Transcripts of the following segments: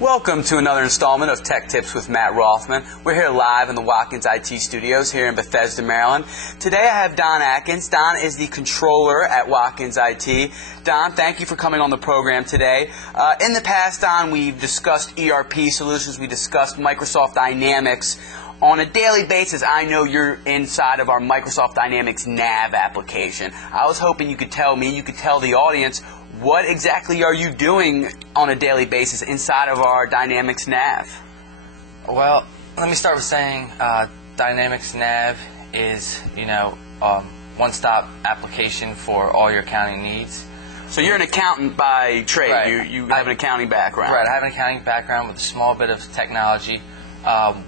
Welcome to another installment of Tech Tips with Matt Rothman. We're here live in the Watkins IT studios here in Bethesda, Maryland. Today I have Don Atkins. Don is the controller at Watkins IT. Don, thank you for coming on the program today. In the past, Don, we've discussed ERP solutions. We discussed Microsoft Dynamics. On a daily basis, I know you're inside of our Microsoft Dynamics NAV application. I was hoping you could tell me, you could tell the audience, what exactly are you doing on a daily basis inside of our Dynamics NAV? Well, let me start with saying Dynamics NAV is, one-stop application for all your accounting needs. So you're an accountant by trade. Right. You have an accounting background. Right. I have an accounting background with a small bit of technology.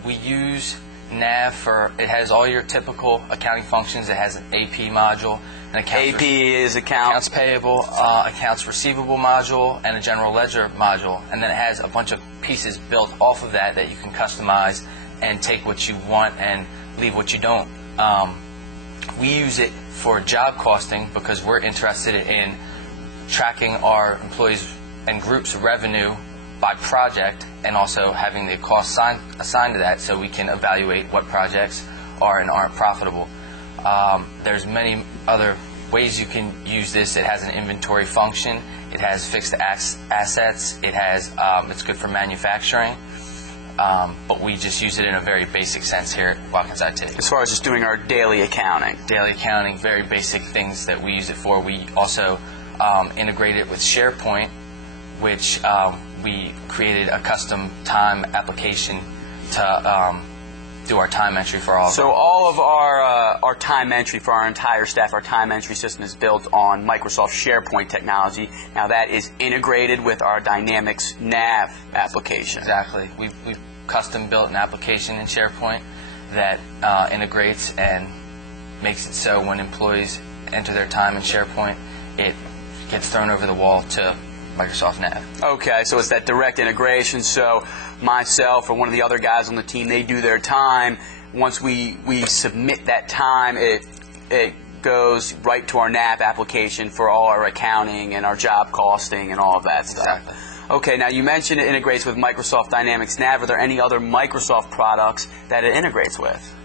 We use NAV for, it has all your typical accounting functions. It has an AP module. AP is accounts payable, accounts receivable module, and a general ledger module. And then it has a bunch of pieces built off of that you can customize and take what you want and leave what you don't. We use it for job costing because we're interested in tracking our employees and groups' revenue by project and also having the cost assigned to that so we can evaluate what projects are and aren't profitable. There's many other ways you can use this. It has an inventory function. It has fixed assets. It has it's good for manufacturing. But we just use it in a very basic sense here at Watkins IT. As far as just doing our daily accounting. Daily accounting, very basic things that we use it for. We also integrate it with SharePoint, which we created a custom time application to do our time entry for all of So all of our time entry for our entire staff, our time entry system is built on Microsoft SharePoint technology. Now that is integrated with our Dynamics NAV application. Exactly. We've custom built an application in SharePoint that integrates and makes it so when employees enter their time in SharePoint, it gets thrown over the wall to Microsoft NAV. Okay, so it's that direct integration. So myself or one of the other guys on the team, they do their time. Once we submit that time, it goes right to our NAV application for all our accounting and our job costing and all of that stuff. Exactly. Okay, now you mentioned it integrates with Microsoft Dynamics NAV. Are there any other Microsoft products that it integrates with?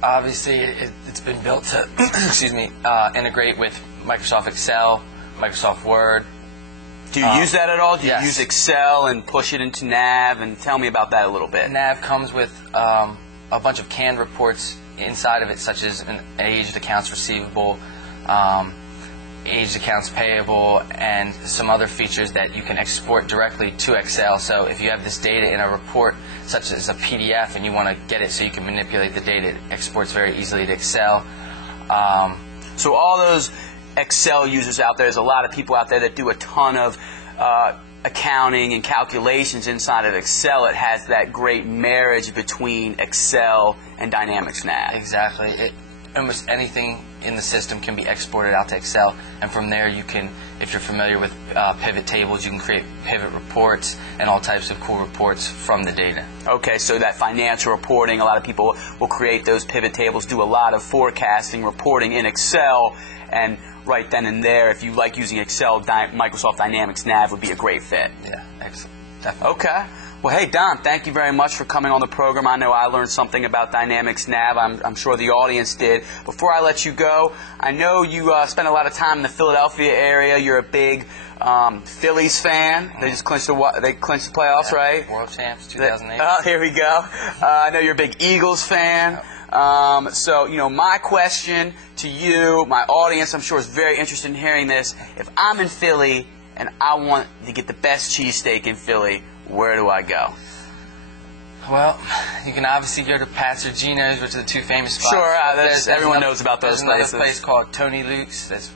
Obviously, it's been built to integrate with Microsoft Excel, Microsoft Word. Do you use that at all? Do you yes. use Excel and push it into NAV? And tell me about that a little bit. NAV comes with a bunch of canned reports inside of it, such as an aged accounts receivable, aged accounts payable, and some other features that you can export directly to Excel. So if you have this data in a report, such as a PDF, and you want to get it so you can manipulate the data, it exports very easily to Excel. So all those Excel users out there, there's a lot of people out there that do a ton of accounting and calculations inside of Excel. It has that great marriage between Excel and Dynamics NAV. Exactly. Almost anything in the system can be exported out to Excel, and from there you can, if you're familiar with pivot tables, you can create pivot reports and all types of cool reports from the data. Okay, so that financial reporting, a lot of people will create those pivot tables, do a lot of forecasting, reporting in Excel, and right then and there, if you like using Excel, Microsoft Dynamics NAV would be a great fit. Yeah, excellent. Definitely. Okay. Well, hey, Don, thank you very much for coming on the program. I know I learned something about Dynamics NAV. I'm sure the audience did. Before I let you go, I know you spent a lot of time in the Philadelphia area. You're a big Phillies fan. They just clinched the playoffs, yeah. Right? World champs, 2008. Here we go. I know you're a big Eagles fan. So, my question to you, my audience, I'm sure is very interested in hearing this. If I'm in Philly and I want to get the best cheesesteak in Philly, where do I go? Well, you can obviously go to Pat's or Gino's, which are the two famous spots. Sure, everyone knows about those places. There's another place called Tony Luke's that's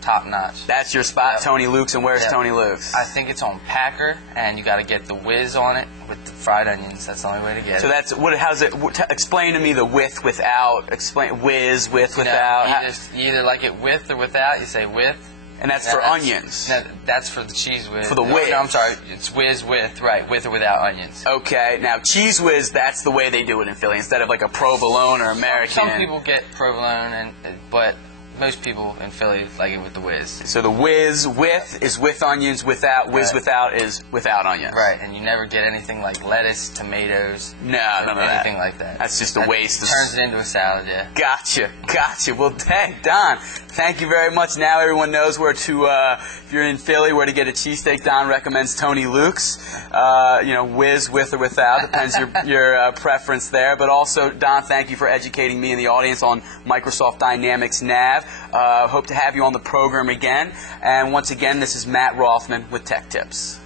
top notch. That's your spot, Yep. Tony Luke's, and where's Yep. Tony Luke's? I think it's on Packer, and you got to get the whiz on it with the fried onions. That's the only way to get it. So that's how's it? Explain to me the with, without. Explain whiz, with, without. You either like it with or without. You say with. And that's for onions. No, that's for the cheese whiz. For the whiz. No, I'm sorry. It's whiz with, right, with or without onions. Okay. Now, cheese whiz, that's the way they do it in Philly, instead of like a provolone or American. Some people get provolone, but most people in Philly like it with the whiz. So the whiz with is with onions, without whiz without is without onions. Right, and you never get anything like lettuce, tomatoes, No, none of that. anything like that. That's just a waste. Turns it into a salad, yeah. Gotcha. Well, dang, Don, thank you very much. Now everyone knows where to, if you're in Philly, where to get a cheesesteak. Don recommends Tony Luke's. Whiz, with or without, depends your preference there. But also, Don, thank you for educating me and the audience on Microsoft Dynamics NAV. Hope to have you on the program again. And once again, this is Matt Rothman with Tech Tips.